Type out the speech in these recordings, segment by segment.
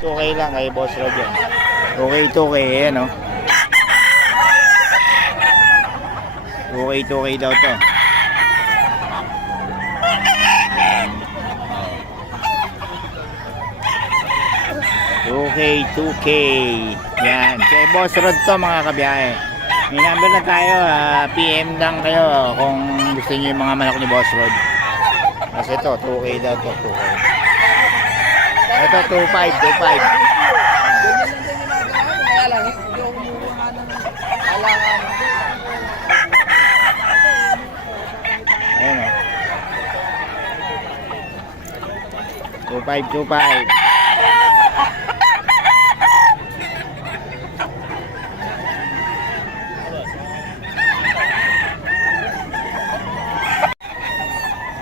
2K lang kay Boss Rod yan. 2K, ayan o. 2K daw to. 2K. Yan. Kay Boss Rod to mga kabiyahe. May number na tayo. PM lang kayo kung gusto nyo yung mga manok ni Boss Rod. Kasi ito, 2K daw to. 2K. Ito, 2.5. Kaya lang, hindi ako kumuha ng alangan. Ayan o. 2.5.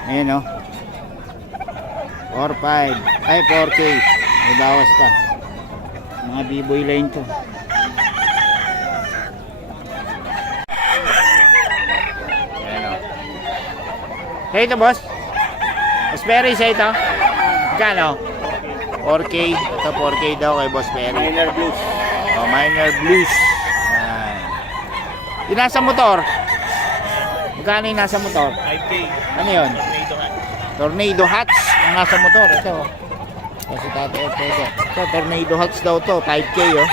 Ayan o. 4.5. Ay, 4K. May bawas pa. Mga B-boy line to. Ayan o. Sa ito, boss? Boss Perry, sa ito? Kano? 4K. Ito 4K daw kay Boss Perry. Minor Blues. Oh, Minor Blues. Ayan. Yung nasa motor? Magkano yung nasa motor? 5K. Ano yun? Tornado Hats ang nasa motor. Ito. Kasi tatay ito. Ito, Tornado Hats daw to. 5K oh.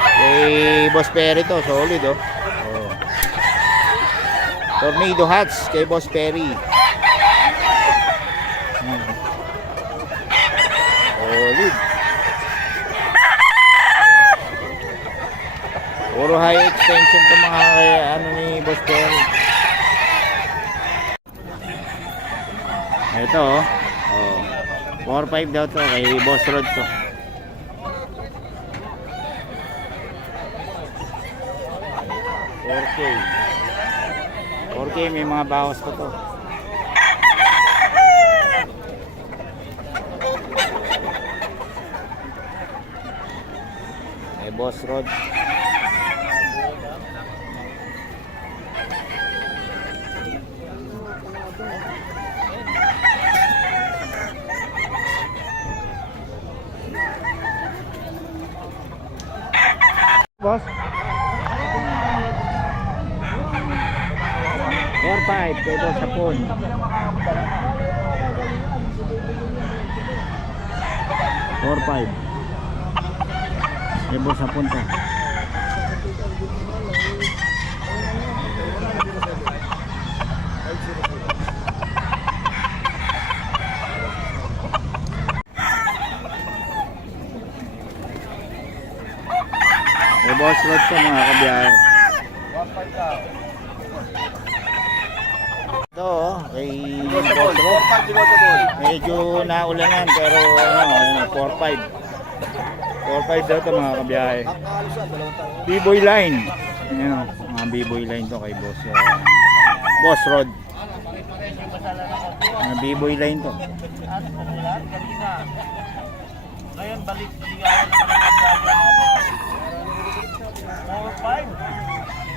Kay Boss Perry to. Solid oh. Oh. Tornado Hats kay Boss Perry. Solid. Puro high extension to mga kaya ano ni Boss Perry. Ito oh. Oh. 4.5 daw to kay Boss Rod to. $4K. 4K may mga bawas pa to. Kay Boss Rod. Boss 4.5 kay Boss Hapon. 4.5 kay Boss Hapon ka. Kay Boss Rod to mga kabiyahe. Ito oh, kay Boss Rod. Medyo naulanan pero ano, 4.5. 4.5 daw to mga kabiyahe. B-boy line. Ayan o, mga B-boy line to kay Boss Rod. Mga B-boy line to. Ngayon, balik.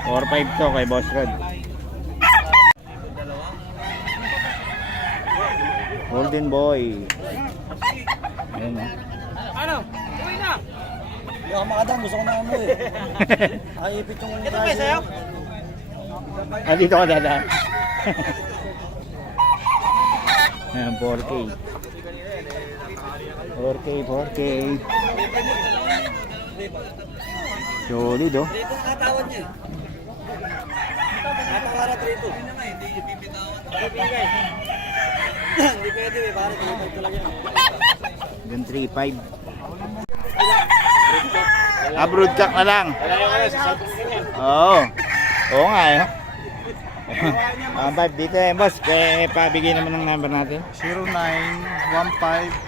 4.5 to kay Boss Rod. Golden Boy. Ayan o. Ano? Uwi na! Hindi ako makadang. Gusto ko na ano eh. Ay, ipit yung... Ito ba sa'yo? Ah, dito ka dadaan. Ayan, 4K. 4K. Solid oh. Ito ang katawan niya eh. Napakarat rito. Hindi yung bibitawan. Hindi pwede eh. Para 3.5 talaga yan. Hanggang 3.5. Broodcock na lang. Oo. Oo nga eh. 5 dito eh, boss. Pabigay naman ng number natin.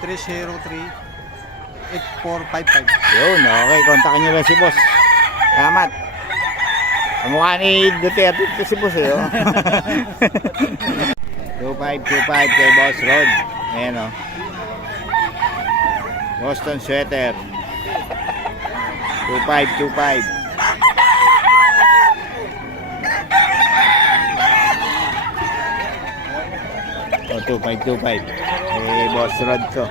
0915-303-8455. Yun, okay. Kontakin nyo lang si boss. Salamat. Kamukha ni Duterte ito si boss eh. 2525 kay Boss Rod. Ayan o. Boston sweater. 2525. O, 2525. Kay Boss Rod to.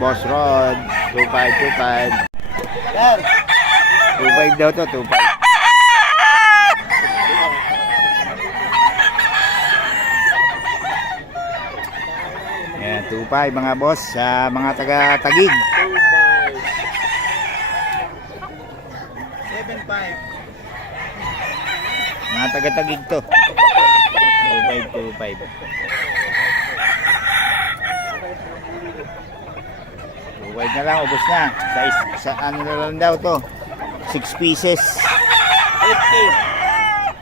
Boss Rod. 2.5, 2.5. Yan. 2.5 daw to, 2.5. Ayan, 2.5 mga boss sa mga taga-Tagig. 7.5. Mga taga-Tagig to. 2.5, 2.5. 2.5 na lang, ubos na. Sa ano na lang daw to. 6 pieces. 8K.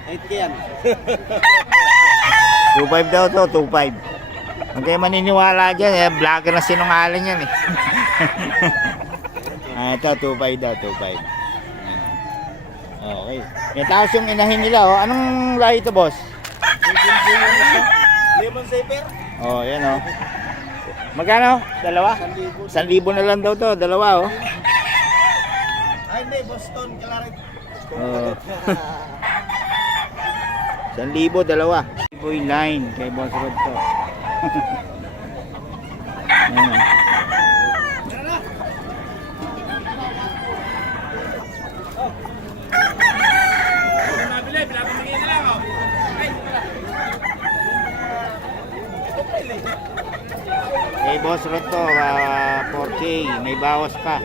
8K yan. 2.5 daw to, 2.5. Huwag kayo maniniwala dyan, eh. Vlogger na sinungaling yan eh. Ito, 2.5 daw, 2.5. Okay. Yan, tapos yung inahin nila, oh. Anong lahi ito, boss? Lemon Zipper. Oh, yan oh. Magkano? Dalawa? 1,000 na lang daw to, dalawa oh. Ay, hindi. Boston. Kalarit. Oh. 1,000, dalawa. Boy line kay Boss Rod to. Ayan oh. Kay Boss Rod to, 4K, may bawas pa.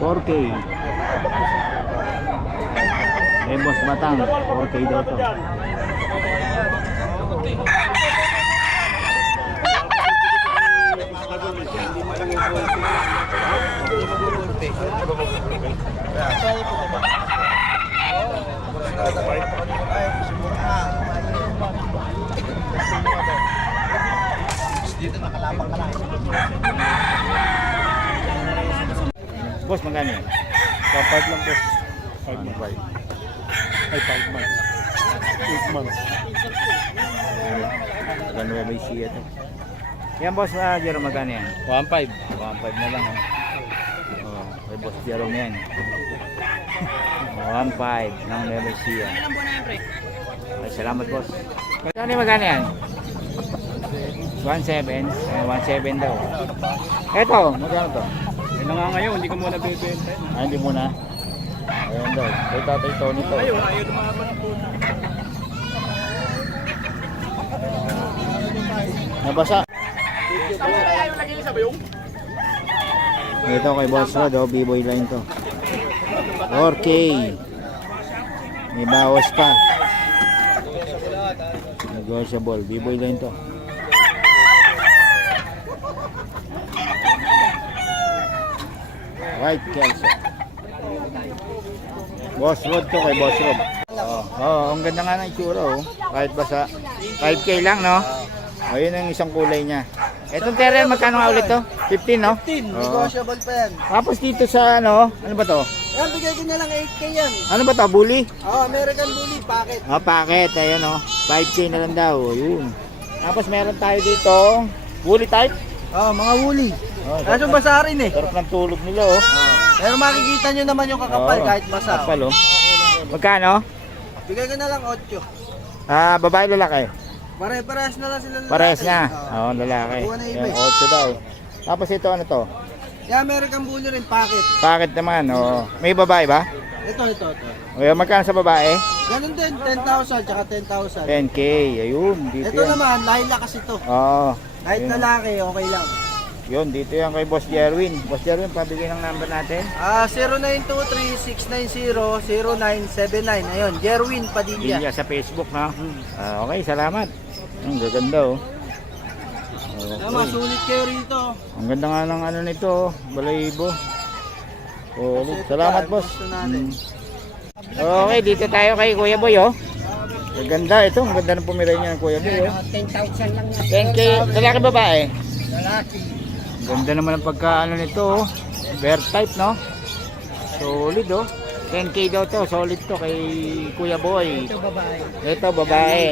$4K. Eh Boss Batang, 4K daw to. Boss, magkano yan? 5 lang, boss. 5 months. Ay, 5 months. 8 months. Ganun ba siya to? Yan boss, Jerome, magkano yan? 1.5. 1.5 na lang oh. Oh, kay Boss Jerome yan. 1.5 ng Nueva Ecija. Ay, salamat boss. Magkano yan? 1.7. 1.7 daw. Eto, magkano to? Yan nga ngayon, hindi ko muna bibenta. Ah, hindi muna. Ayan daw. Kay Tatay Tony to. Ayaw lumaban ang puno. Nabasa. Ito kay Boss Rod, oh, B-boy line to. 4K. May bawas pa. Negotiable. B-boy line to. White Kelso. Boss Rod to kay Boss Rod. Oh, ang ganda nga ng itsura oh. Kahit basa. 5K lang no? Ayun ang isang kulay niya. Etong terrier magkano nga ulit to? 15 no? 15, Oo. negotiable pa yan. Tapos dito sa ano ba to? Yan, bigay ko na lang 8K yan. Ano ba to? Bully? American Bully, packet. Ah, packet. Ayan oh. 5K na lang daw. Ayun. Tapos meron tayo dito bully type. Mga woolly. Oh, Kaso basa rin eh. sarap ng tulog nila oh. Pero makikita nyo naman yung kakapal Oo, kahit basa. Kapal oh. Magkano? Bigay ko na lang 8. Ah, babae lalaki. Pare-parehas na lang sila lalaki. Parehas na. Oo. Oo, lalaki. Kuha na iba Yan, eh. 8 daw. Tapos ito ano to? Yung American Bully rin, packet. Packet naman oh. May babae ba? Ito. O, magkano sa babae? Ganun din, 10,000 tsaka 10,000. 10K. Ayun, dito Ito yan. naman, lilac kasi ito. Oo. Kahit Ayun. lalaki, okay lang. Yun, dito yan kay Boss Jerwin. Boss Jerwin, pabigay ng number natin. 0923-690-0979. Ayun, Jerwin Padilla. Iya sa Facebook ha. Okay, salamat. Ang gaganda oh. Tama, Okay. sulit kayo rito. Ang ganda nga ng ano nito, oh. Balahibo. Oh, salamat boss. Gusto natin. Okay, dito tayo kay Kuya Boy oh. Ang ganda ito, ang ganda ng pumiray niya ng Kuya Boy oh. 10,000 lang yan. 10K, lalaki babae. Lalaki. Ang ganda naman ang pagkaano nito oh. Bear type no. Solid oh. 10K daw to, solid to kay Kuya Boy. Ito babae. Ito babae.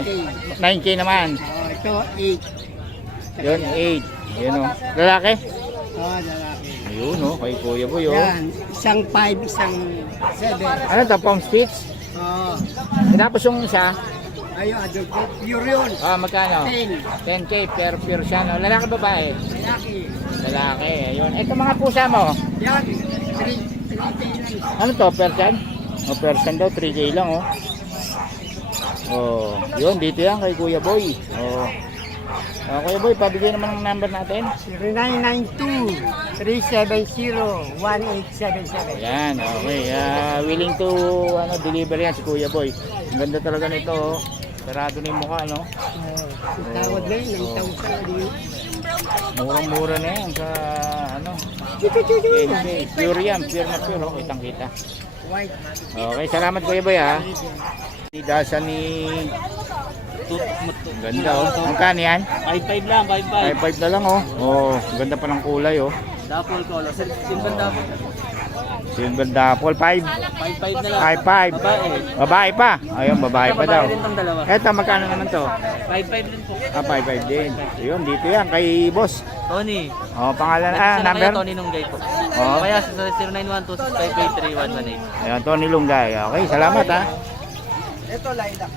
9K naman. Ito 8. Yun 8. Yun oh. Lalaki? Lalaki. Ayun oh, kay Kuya Boy oh. Yan, isang 5, isang 7. Ano to, palm stitch? Oo. Tapos yung isa, Ayun, adult. Pure yun. magkano? 10. 10K per Persian. Oh. Lalaki babae? Lalaki. Lalaki. Ayun. Ito mga pusa mo. Yan. 3K lang. Ano to? Persian? O Persian daw. 3K lang oh. Oh, yun. Dito yan kay Kuya Boy. Oh. Kuya Boy, pabigay naman ang number natin. 0992-370-1877. Yan. Okay. Willing to deliver yan si Kuya Boy. Ang ganda talaga nito oh. Sarado na yung mukha, no? Tawad na yun. Ang tawad sa din. Murang-mura na yan sa okay. Pure yan, pure na pure, oh, kitang kita. White. Okay, salamat Kuya Boy ha. Dasa ni ganda oh. Magkano yan? 5.5 lang, 5.5. 5.5 na lang oh. Oh, ganda pa ng kulay oh. Dapol color. Silver dapol. Silver dapple 5. 5.5 na lang. 5.5. Babae pa. Ayun, babae pa daw. rin tong dalawa. Eto, magkano naman to? 5.5 din po. 5.5 din. Ayun, dito yan kay boss. Tony. Oh, pangalan number? Tony Nunggay po. Oh. Kaya sa 0912-658-3118. Ayun, Tony Lunggay. Okay, salamat ha. Ito, Laila.